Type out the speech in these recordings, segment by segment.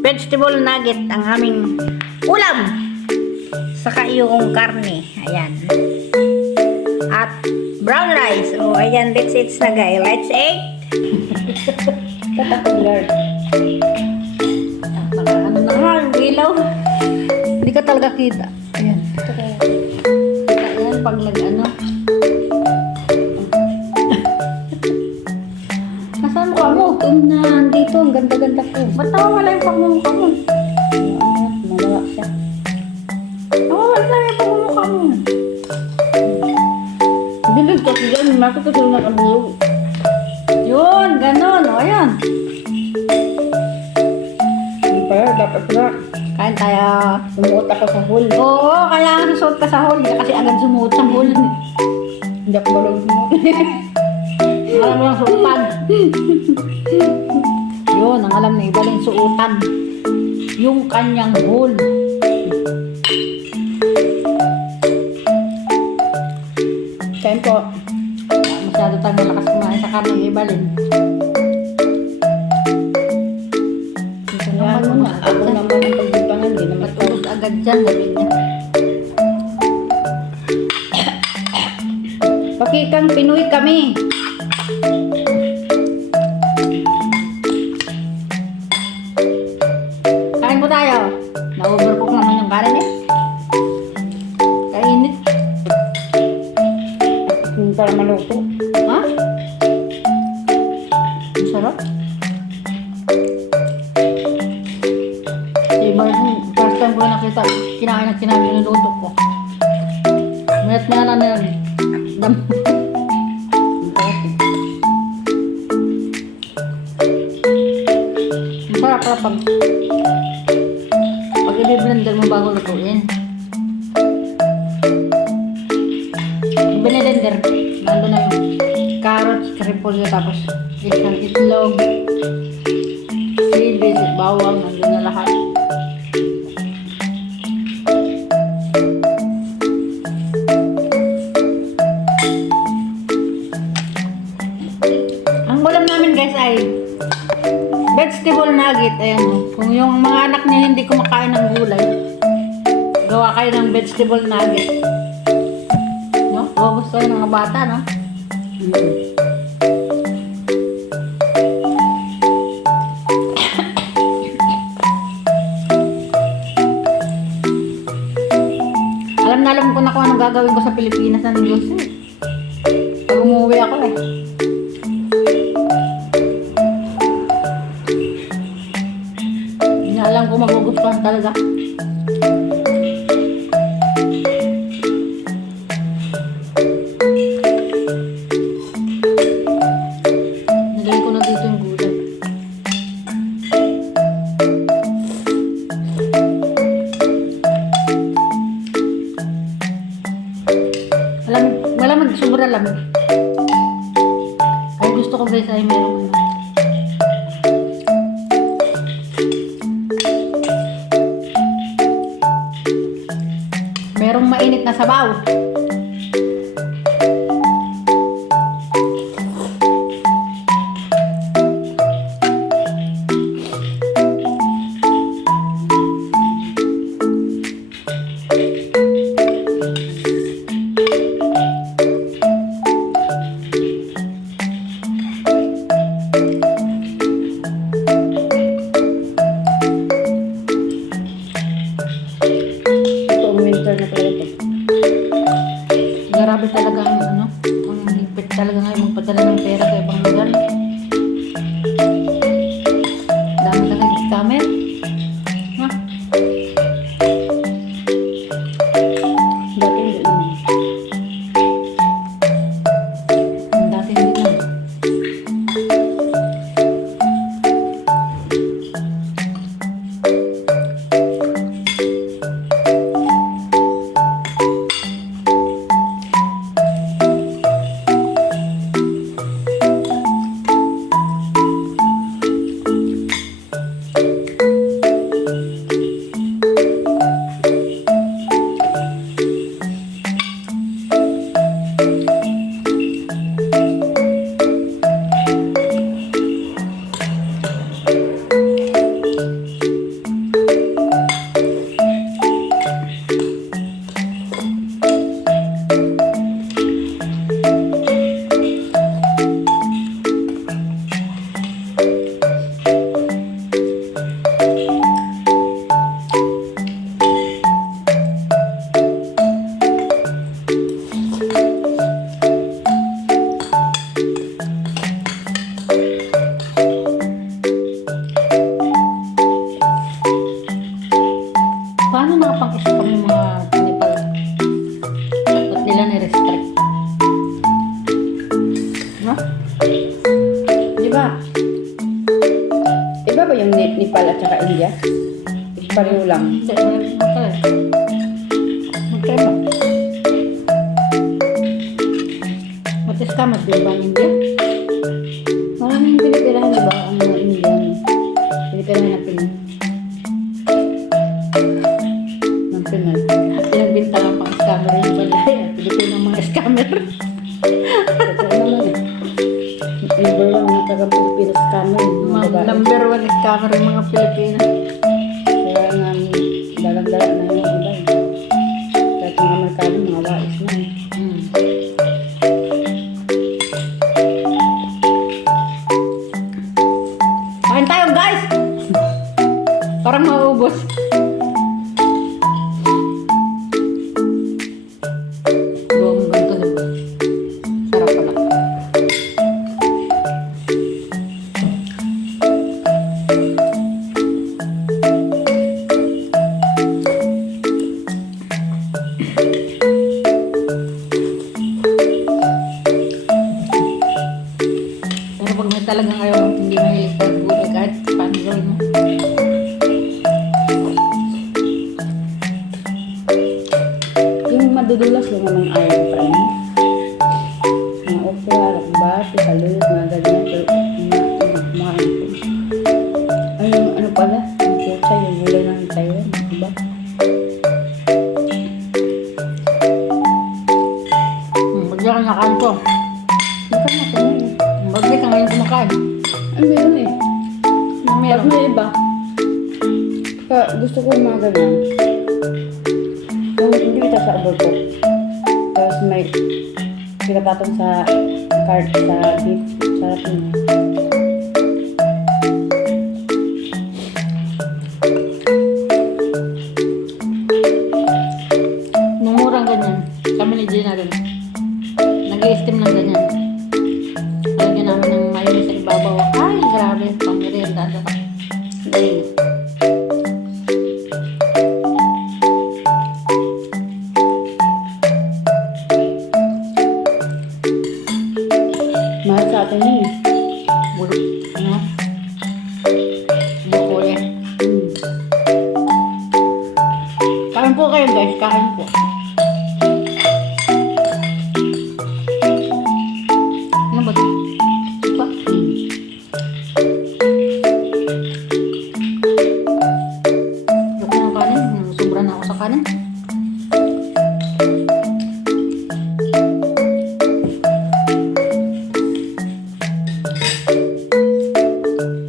Vegetable nugget ang aming ulam. Saka yung karne. Ayan. At brown rice. Oh, ayan. Let's eat na guys. Let's eat. Katakular. Ano na nga, yung ilaw. Hindi ka talaga kita. Ayan. Ayan, pag nag-ano. Nasaan ka mo? Nandito, ang ganda-ganda ko. Ba't nawawala yung pagmumukha mo? Mawala siya. Nawawala yung pagmumukha mo. Bilid kasi dyan, bakit kasi nakabilog? Yun, ganun. O, ayan. Hindi pa, dapat na. Kain tayo. Sumuot ako sa hole. Oo, kailangan susuot ka sa hole. Kasi agad sumuot sa hole. Hindi ako balong sumuot. Alam mo lang suotan. Yun, ang alam na iba lang suotan. Yung kanyang hole. Kain po. Masyado tayong malakas kumain sa karne ibalin. Kaya mo na. Ako naman ang pagbibangan. Hindi naman ito. Matulog agad dyan, sabi niya. Pakikang Pinoy kami. Kain po tayo. Na-overcook naman yung kanin eh. Kainit. Para maluto. Ha? Ang sarap. Si Martin, first time ko na nakita, kinain at kinain yung niluto ko. Mayat nga na yun. Ang sarap pala pag i-blender mo bago lutuin. Blender, nando na yung carrots, repolyo, tapos isang itlog, sibis, bawang, nando na lahat. Ang ulam namin guys ay vegetable nugget. Ayan o. Kung yung mga anak niya hindi kumakain ng gulay, gawa kayo ng vegetable nugget. No? Gusto yun ng mga bata, no? Alam ko na kung anong gagawin ko sa Pilipinas ng Diyos eh. Pag umuwi ako eh. Hindi na alam kung magugustuhan talaga. Nilagay ko na dito yung gulay. Malamig, sobra lamig. Ay gusto ko guys ay merong ano. Merong mainit na sabaw. Ito ang winter na talaga. Grabe talaga ang ano, ang higpit talaga ngayon magpadala ng pera sa ibang lugar. Dami talaga scammer. Ha? Dati hindi naman. Dati hindi na. Iba ba yung Nepal at saka India? Pareho lang. Hindi, magkaiba. Matis ka, mas di ba ang India? Maraming pinipirahan, di ba? Ang mga Indian. Pinipirahan na Pinoy. Ng Pinoy. Pinagbintangan pang scammer yung balay. Pilipino ang mga scammer. Totoo naman eh. Number 1 na taga-Pilipinas scammer. Mga babae. Number 1 scammer yung mga Pilipino. Kaya nga dalag-dalag na yung iba eh. Kahit mga Amerikano, mga wais na eh. Kain tayo guys! Parang maubos. Buong ganito diba? Sarap pala. Pero pag may talagang ayaw, hindi mahilig sa gulay kahit paano gawin mo. Yung madudulas lang naman iron pa rin. Mga okra, rakbati, saluyot, mga ganyan. Pero kumakain ko. Ay, yung ano pala? Yung pucha, yung gulay ng Taiwan. Diba? Bagya ka nakain ko. Baka na ko na eh. Bagya ka ngayon kumakain. Ay, meron eh. Pag Meron. may iba, gusto ko yung mga ganyan. Yung hindi kita sa overcook. Tapos may pinapatong sa card sa beef. Sarap yun. Nung murang ganyan, kami ni Gina rin. Nag-i-steam ng ganyan. Lagyan namin ng mayonnaise sa ibabaw. Ay, grabe. Pang-merienda. Ayun. Mahal sa atin yun eh. Bulok. Ano? Bukuli. Kain po kayo guys. Kain po. Ano ba? Ipa? Ayoko ng kanin. Sobra na ako sa kanin.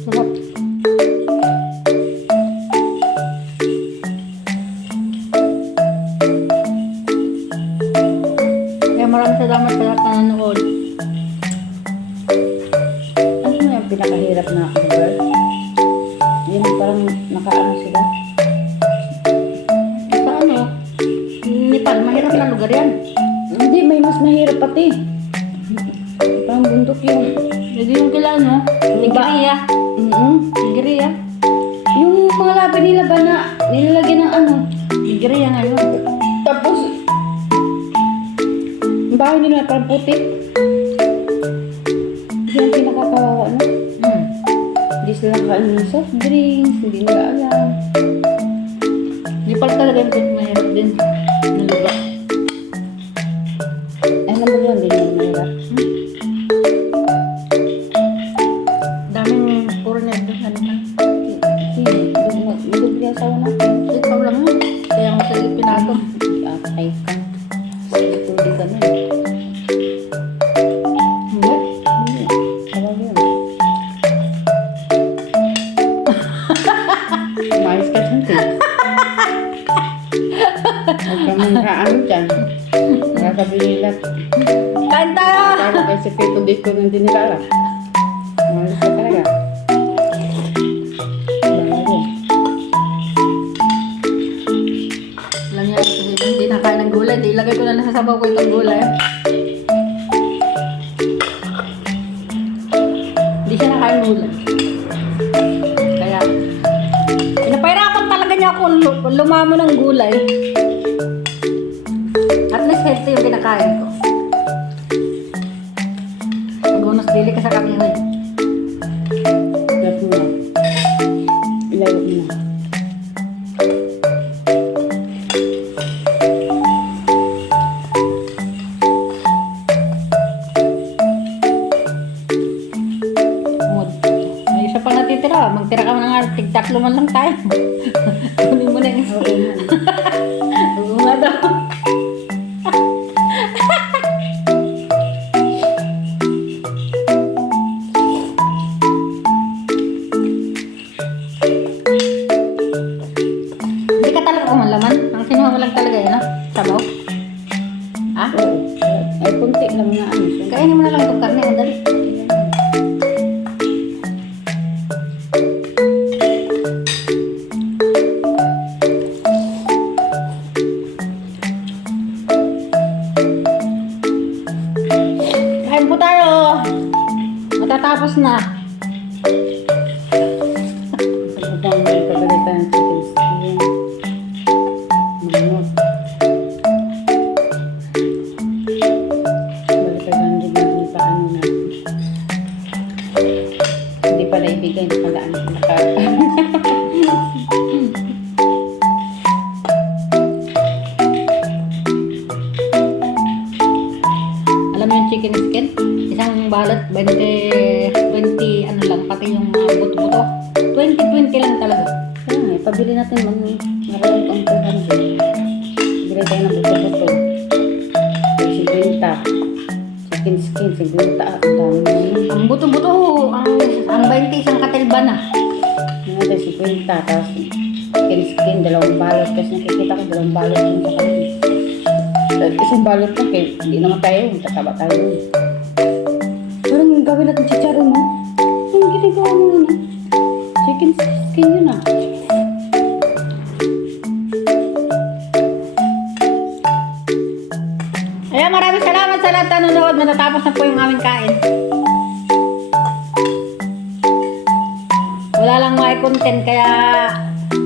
Sarap. Kaya maraming salamat sa lahat na nanood. Ano mo yung pinakahirap na lugar? Yung parang nakaano sila. Sa ano? Nepal, mahirap na lugar yan. Hindi, may mas mahirap pati. Parang bundok yung... Hindi yung kila, no? Nigeria. Nigeria. Yung mga labi nila ba na nilalagyan ng ano? Nigeria ngayon. Tapos, yung bahay nila parang putik. Yan ang pinakakawawa na. Hindi sila nakaano ng soft drinks, hindi nila alam. Nepal talaga yung mahirap din na lugar. Ay, number 1 din yung mahirap. Daming foreigner doon sa Nepal. Hindi, hindi yung asawa natin. Ikaw lang yun. Kaya mo sa Pilipinado. Ay ka. Tuloy ka na eh. Hindi. Hindi, tawag yun. Umayos ka sante. Huwag ka mong kaano dyan. Nakakabi nila. Kain tayo! Parang kay sekreto dito ng dinilala. Umayos ka talaga. Bangal yun. Alam niya, kasi hindi nakain ng gulay. Di ilagay ko na lang sa sabaw ko itong gulay. Hindi siya nakain ng gulay. Kaya, pinapahirapan talaga niya ako lumamo ng gulay. At least healthy yung kinakain ko. Pag unos dili ka sa kami ngayon. Love mo. tuyo na. Mood. May isa pa natitira. Magtira ka na nga. Tig-tatlo man lang tayo. Kunin mo na yung Oo nga. Oo nga daw. Hindi ka talaga kumalaman. Ang kinuha mo lang talaga yan, sabaw. Ha? Oo. Ay, kunti lang nga ano. So, Kainin mo na lang itong karne. Ang dali. Kain po tayo. Matatapos na. pagkakang may pagalitan ng chicken skin. Manok. Balikan din natin paano natin. Hindi pala ibigay, nakalaan. Alam mo yung chicken skin? Isang balot, 20 ano lang, pati yung mga buto-buto. 20 lang talaga. Kaya nga, pabili natin marami pang 200. Bili tayo ng buto-buto. 50. Chicken skin, 50. Ang dami na yun. Ang buto-buto, ang 20 isang katilba na. Yung natin 50. Tapos chicken skin, 2 balot. Kasi nakikita ko 2 balot yung sa kanya. Isang balot lang, kaya hindi naman tayo, tataba tayo. Parang gawin natin chicharon, no? Ang ginagawa mo yun, no? Chicken skin yun, ah. Ayan, maraming salamat sa lahat na nanonood. Matatapos na po yung aming kain. Wala lang may content, kaya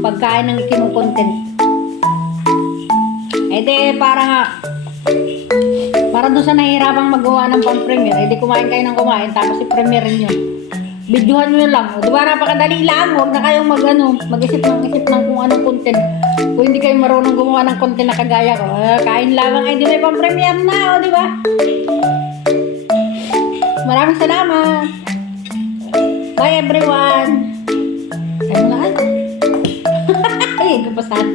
pagkain ng ikinukontent. Eh di, para doon sa nahihirapang magawa ng pang-premiere, eh di kumain kayo ng kumain, tapos i-premiere nyo. Videohan nyo lang. O, diba, napakadali lang. Huwag na kayong mag-isip ng kung anong content. Kung hindi kayo marunong gumawa ng content na kagaya ko, kain lamang, eh di may pang-premiere na, o diba? Maraming salamat. Bye everyone. Kayo na. Ay, kapasan.